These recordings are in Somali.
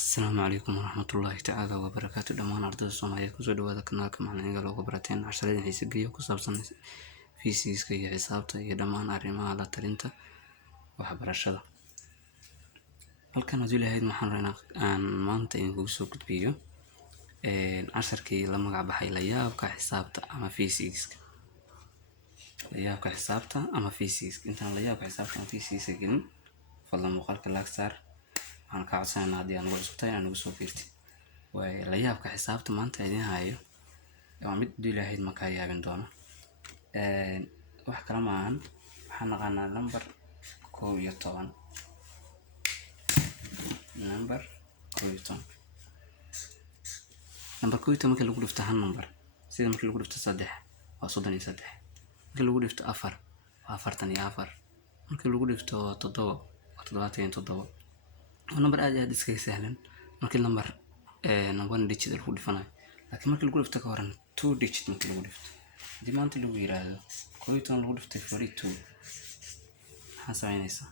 السلام عليكم ورحمة الله تعالى وبركاته. دمان ardayda Soomaaliyeed kusoo dhawaada kanaalka macallimiinta loogu barateen casharada xiisad ku saabsan fiisigiska iyo xisaabta iyo dhammaan arrimaha la talinta waxbarashada. Halkan hadii lahayd waxaan rabnaa aan maanta idinku soo gudbiyo casharkii la magac baxay la yaabka xisaabta ama fiisigiska. La yaabka xisaabta ama fiisigiska. Intaan la yaabka xisaabta ama fiisigiska gelin fadlan muuqaalka like saar. waxaan ka codsanaynaa haddii aan ugu cusubtahay inaad nagu soo biirtid. La yaabka xisaabta maanta idin hayo waa mid dilahayd ma ka yaabin doono. wax kala maahan waxaan naqaanaa number 11. number 11 marka lagu dhifto hal number sida marka lagu dhifto 3 waa 33, marka lagu dhifto 4 waa 44, marka lagu dhifto 7 waa 77. number aad iyo aad iska sahlan marka number one digit lagu dhifanayo, laakiin marka lagu dhifto ka waran 2 digit marka lagu dhifto hadii maanta lagu yiraahdo 11 lagu dhiftay 42 maxaa sameynaysaa?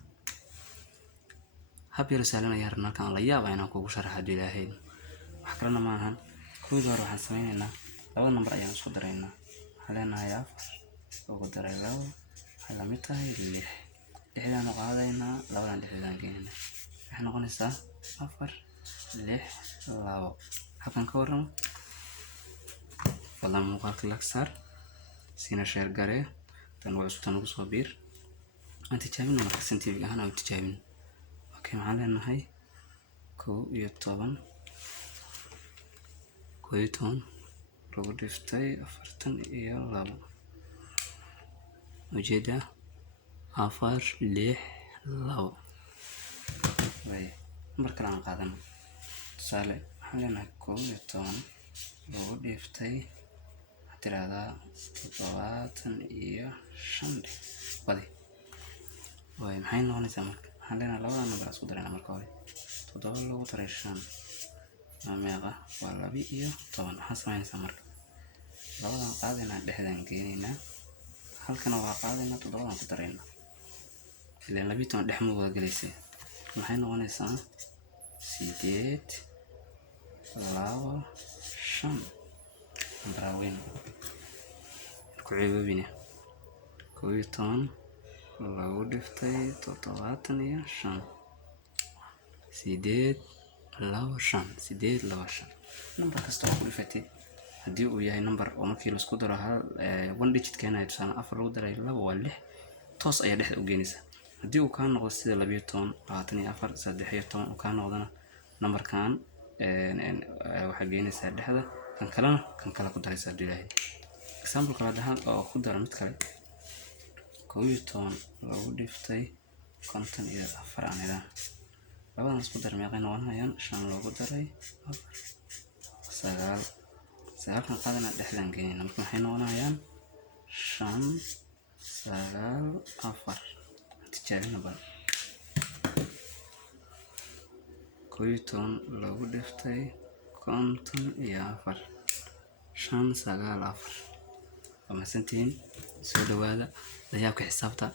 hab yar sahlan ayaa rabnaa la yaab inaan kugu sharaxo dilahayd. wax kalena ma ahan kooda hore waxaan sameynaynaa laba number ayaan isku daraynaa. waxaan leenahay 4 ugu daray 2 waxay la mid tahay 6. dhexdaan qaadaynaa labadan dhexdaan geenaynaa waxay noqonaysaa 4 6 2. halkan ka waran fadlan muuqaalka like saar sina share garee tan waa cusubtan ugu soo biir aan tijaabino marka scientific ahaan aan tijaabino. okay maxaan leenahay 11 lagu dhiftay 42 ujeeda 4 6 2. marka aan qaadano tusaale waxaan leenahay 11 lagu dhiftay tirada 75 badi maxay noqonaysaa marka? waxaan leenahay labada number isku darayna marka hore 7 lagu daray 5 meeqa waa 12. waxaan sameynaysaa marka labadan qaadayna dhexdaan geenaynaa halkana waa qaadayna 7 ku darayna ilaa 12 dhex ma wada galaysay maxay noqonaysaa 8 2 5 braawin ku ceebabina 11 lagu dhiftay 75 8 2 5 number kasta oo ku dhifatay hadii uu yahay number oo markii la isku daro one digit keenayo tusaale 4 lagu daray 2 waa 6 toos ayaa dhexda u geenaysaa. hadii uu ka noqdo sida 12 24 13 uu ka noqdana numberkan waxa geenaysaa dhexda kan kala ku daraysaa dilahay. example kala dhahan oo ku daro mid kale 11 lagu dhiftay 54 aanida labadan isku dar meeqay noqonayaan 5 lagu daray 9 kan qaadana dhexdan geenayna marka waxay noqonayaan 5 9 4. tijaabina bal 11 lagu dhiftay 54 5 9 4. ama santiin soo dhawaada la yaabka xisaabta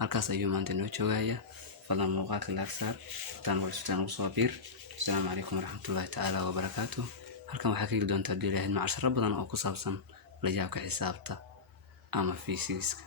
halkaas ayuu maanta noo joogaya. fadlan muuqaalka like saar tan waa cusubtan ugu soo biir. assalaamu calaykum waraxmatullaahi tacaala wabarakaatuh. halkan waxaa ka heli doontaa dilahayd macasharo badan oo ku saabsan la yaabka xisaabta ama fiisigiska.